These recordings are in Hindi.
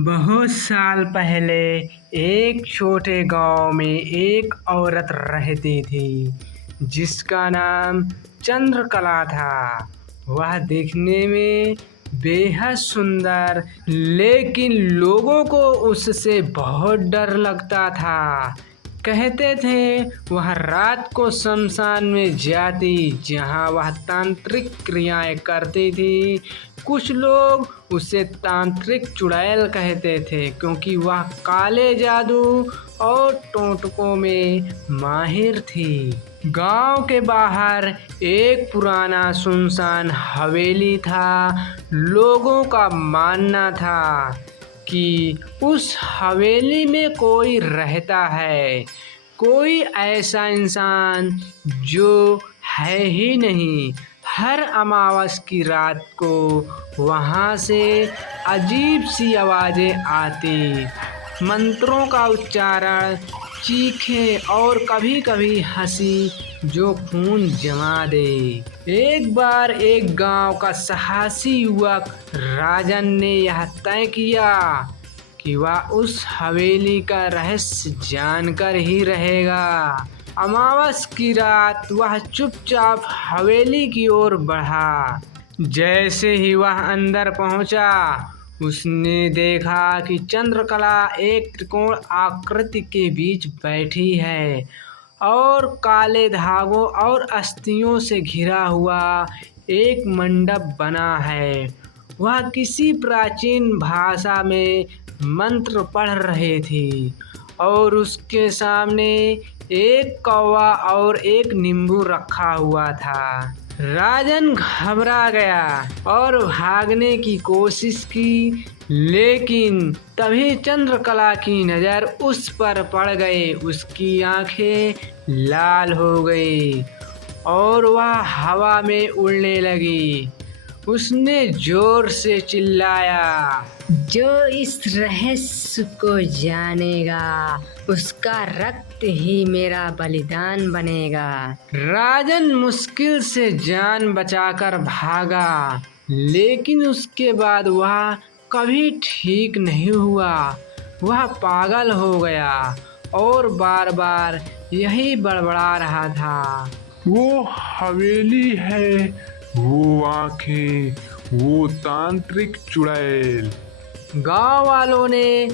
बहुत साल पहले एक छोटे गांव में एक औरत रहती थी जिसका नाम चंद्रकला था। वह देखने में बेहद सुंदर, लेकिन लोगों को उससे बहुत डर लगता था। कहते थे वह रात को शमशान में जाती जहां वह तांत्रिक क्रियाएं करती थी। कुछ लोग उसे तांत्रिक चुड़ैल कहते थे क्योंकि वह काले जादू और टोटकों में माहिर थी। गांव के बाहर एक पुराना सुनसान हवेली था। लोगों का मानना था कि उस हवेली में कोई रहता है, कोई ऐसा इंसान जो है ही नहीं। हर अमावस की रात को वहाँ से अजीब सी आवाज़ें आती, मंत्रों का उच्चारण, चीखें और कभी-कभी हंसी जो खून जमा दे। एक बार एक गांव का साहसी युवक राजन ने यह तय किया कि वह उस हवेली का रहस्य जानकर ही रहेगा। अमावस की रात वह चुपचाप हवेली की ओर बढ़ा। जैसे ही वह अंदर पहुंचा, उसने देखा कि चंद्रकला एक त्रिकोण आकृति के बीच बैठी है और काले धागों और अस्थियों से घिरा हुआ एक मंडप बना है। वह किसी प्राचीन भाषा में मंत्र पढ़ रही थी और उसके सामने एक कौवा और एक नींबू रखा हुआ था। राजन घबरा गया और भागने की कोशिश की, लेकिन तभी चंद्रकला की नज़र उस पर पड़ गई। उसकी आंखें लाल हो गई और वह हवा में उड़ने लगी। उसने जोर से चिल्लाया, जो इस रहस्य को जानेगा उसका रक्त ही मेरा बलिदान बनेगा। राजन मुश्किल से जान बचाकर भागा, लेकिन उसके बाद वह कभी ठीक नहीं हुआ। वह पागल हो गया और बार बार यही बड़बड़ा रहा था, वो हवेली है, वो आंखें, वो तांत्रिक चुड़ैल। गांव वालों ने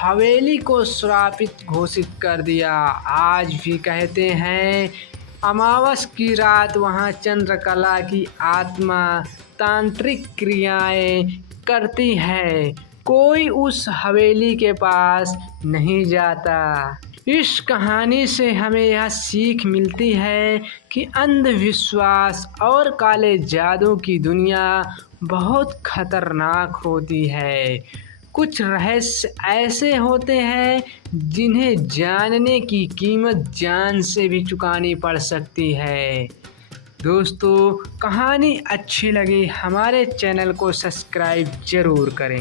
हवेली को श्रापित घोषित कर दिया। आज भी कहते हैं अमावस की रात वहां चंद्रकला की आत्मा तांत्रिक क्रियाएं करती है। कोई उस हवेली के पास नहीं जाता। इस कहानी से हमें यह सीख मिलती है कि अंधविश्वास और काले जादू की दुनिया बहुत खतरनाक होती है। कुछ रहस्य ऐसे होते हैं जिन्हें जानने की कीमत जान से भी चुकानी पड़ सकती है। दोस्तों, कहानी अच्छी लगी हमारे चैनल को सब्सक्राइब जरूर करें।